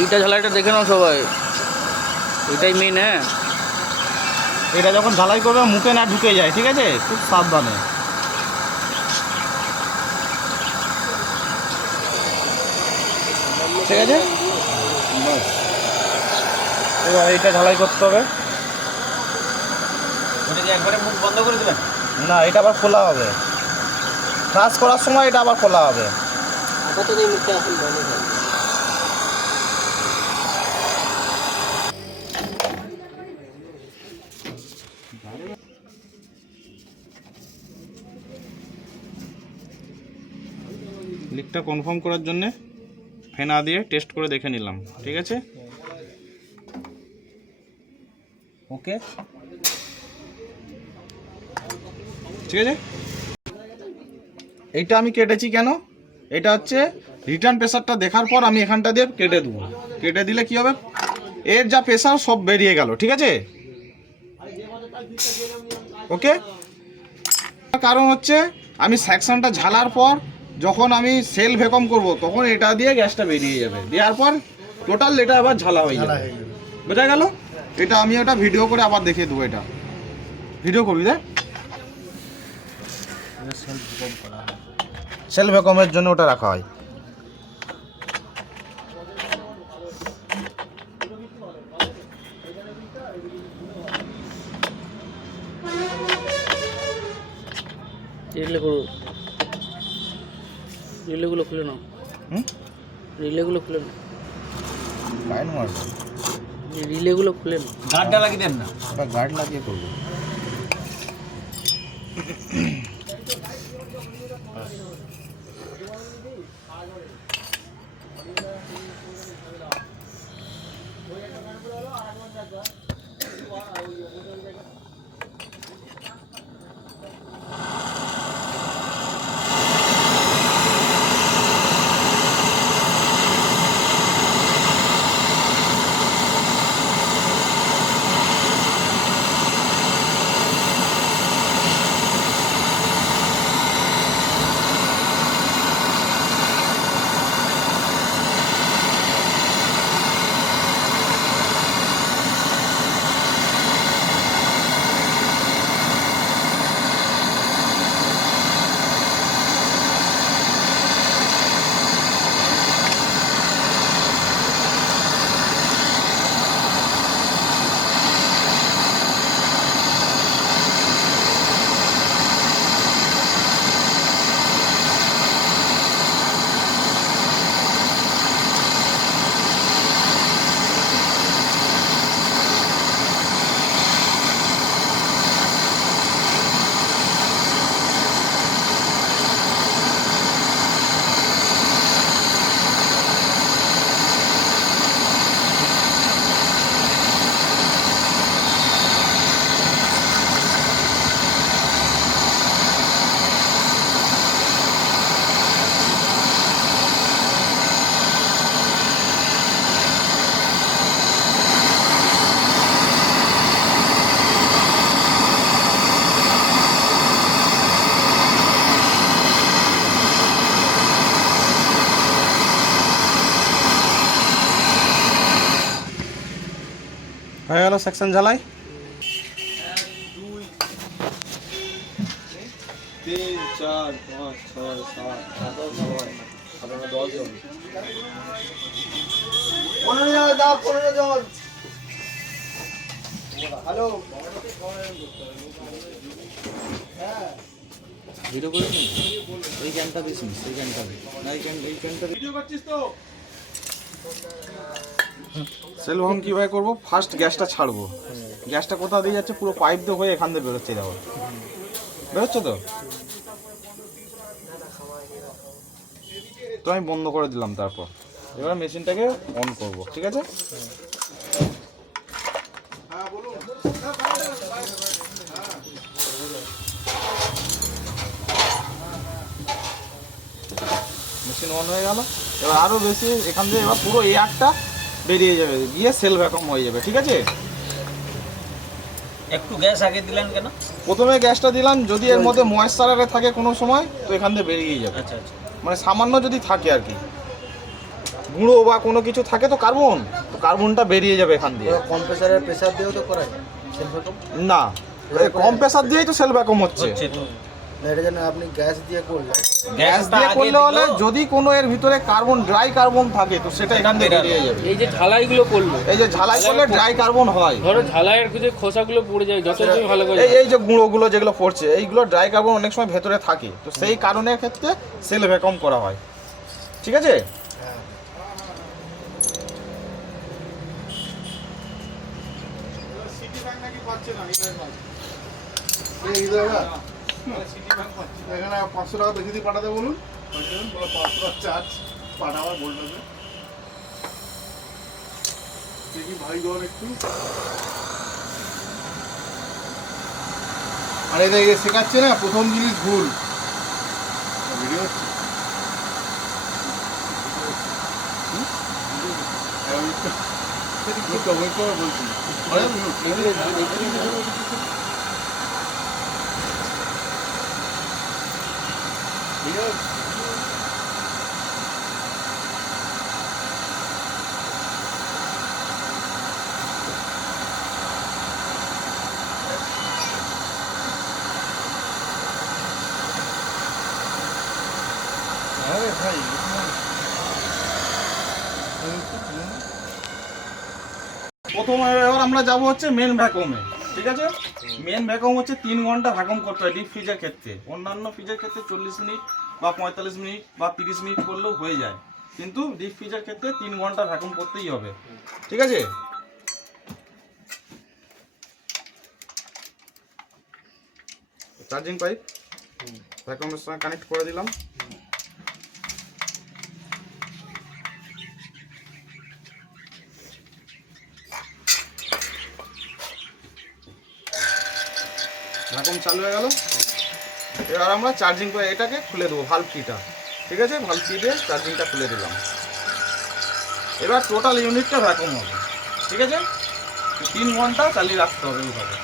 এইটা ঝালাইটা দেখে নাও সবাই, এটাই মেন। হ্যাঁ, এটা যখন ঝালাই করবে মুখে না ঢুকে যায়, ঠিক আছে, খুব সাবধানে। ঠিক আছে, এবার এইটা ঝালাই করতে হবে। একবারে মুখ বন্ধ করে দেবেন না, এটা আবার খোলা হবে, ফ্রাস করার সময় এটা আবার খোলা হবে। আপাতত এই মুখটা এখন বন্ধ করে। লিকটা কনফার্ম করার জন্যে ফেনা দিয়ে টেস্ট করে দেখে নিলাম, ঠিক আছে। ওকে, ঠিক আছে। এইটা আমি কেটেছি কেন, এটা হচ্ছে রিটার্ন প্রেসারটা দেখার পর আমি এখানটা দিয়ে কেটে দেবো। কেটে দিলে কি হবে, এর যা প্রেসার সব বেরিয়ে গেল, ঠিক আছে। ওকে, কারণ হচ্ছে আমি সেকশনটা ঝালার পর যখন আমি সেল ভ্যাকুয়াম করব তখন এটা দিয়ে গ্যাসটা বেরিয়ে যাবে, দেওয়ার পর টোটাল এটা আবার ঝালা হয়ে যাবে, বোঝা গেল। এটা আমি ওটা ভিডিও করে আবার দেখিয়ে দেবো, এটা ভিডিও করবি দেখ। সেল ভ্যাকুয়ামের জন্য ওটা রাখা হয়। রিলে করো, রিলেগুলো খুলে নাও। রিলেগুলো খুলে নাও, লাইন মারবো, রিলেগুলো খুলে নাও। গার্ডটা লাগিয়ে দেন না, ওটা গার্ড লাগিয়ে করবো। হয়ে গেল সেকশন ঝালাই। 3 4 5 6 7 8 9 10 জন 15 জন দাও, 15 জন। হ্যালো, হ্যাঁ ভিডিও করে দিন। এই ক্যানটা বেশি, এই ক্যানটা না, এই ক্যানটা ভিডিও করছিস তো? সেল ভ্যাকুয়াম কীভাবে করবো, ফার্স্ট গ্যাসটা ছাড়বো। গ্যাসটা কোথা দিয়ে যাচ্ছে, পুরো পাইপ দিয়ে হয়ে এখান দিয়ে বেরোচ্ছে, দেখো বেরোচ্ছে তো। তো আমি বন্ধ করে দিলাম, তারপর এবার মেশিনটাকে অন করব, ঠিক আছে। মেশিন অন হয়ে গেল। এবার আরও বেশি এখান থেকে এবার পুরো এয়ারটা বেরিয়ে যাবে, গিয়ে সেল ভ্যাকুয়াম হয়ে যাবে, ঠিক আছে। একটু গ্যাস আগে দিলেন কেন? প্রথমে গ্যাসটা দিলাম, যদি এর মধ্যে ময়েশ্চার থাকে কোনো সময় তো এখান থেকে বেরিয়ে যাবে। আচ্ছা আচ্ছা, মানে সামান্য যদি থাকে আর কি, গুঁড়ো বা কোনো কিছু থাকে তো কার্বন, তো কার্বনটা বেরিয়ে যাবে এখান দিয়ে। কম্প্রেসারের প্রেসার দিয়েও তো করায় সেলফ ভ্যাকুম? না, কম প্রেসার দিয়েই তো সেলফ ভ্যাকুম হচ্ছে। না, এটা যেন আপনি গ্যাস দিয়ে করলেন। গ্যাস দিয়ে করলে হলে যদি কোনো এর ভিতরে কার্বন, ড্রাই কার্বন থাকে তো সেটা এখান থেকে বেরিয়ে যাবে। এই যে ঝালাইগুলো করলো, এই যে ঝালাই করলে ড্রাই কার্বন হয়। ধরো ঝালাইয়ের যে খোসাগুলো পড়ে যায়, যত তুমি ভালো করে এই যে গুঁড়োগুলো যেগুলো পড়ছে এইগুলো ড্রাই কার্বন অনেক সময় ভেতরে থাকে, তো সেই কারণের ক্ষেত্রে সেল ভ্যাকুম করা হয়। ঠিক আছে? হ্যাঁ। এখানে 500 টাকা বেশি দিয়ে পাঠাতে বলুন, 500 টাকা চার্জ পাঠাবার বলতেছে। দেখি ভাই গর একটু, আরে এদিকে শেখাচ্ছে না, প্রথম জিনিস ভুল। ভিডিও হচ্ছে বলছি। আরে ভাই প্রথম এবার আমরা যাব হচ্ছে মেন ভ্যাকুমে। ঠিক আছে? মেন ভ্যাকুম হচ্ছে 3 ঘন্টা ভ্যাকুম করতে হয় ডিপ ফ্রিজের ক্ষেত্রে। অন্যান্য ফ্রিজের ক্ষেত্রে 40 মিনিট বা 45 মিনিট বা 30 মিনিট করলেও হয়ে যায়, কিন্তু ডিপ ফ্রিজের ক্ষেত্রে 3 ঘন্টা ভ্যাকুম করতেই হবে। ঠিক আছে? চার্জিং পাইপ ভ্যাকুমের সঙ্গে কানেক্ট করে দিলাম। ভ্যাকুম চালু হয়ে গেল। এবার আমরা চার্জিং করে এটাকে খুলে দেবো, ভালভ কিটা। ঠিক আছে? ভালভ কি দিয়ে চার্জিংটা খুলে দিলাম। এবার টোটাল ইউনিটটা ভ্যাকুম হবে। ঠিক আছে? 3 ঘন্টা চালিয়ে রাখতে হবে এইভাবে।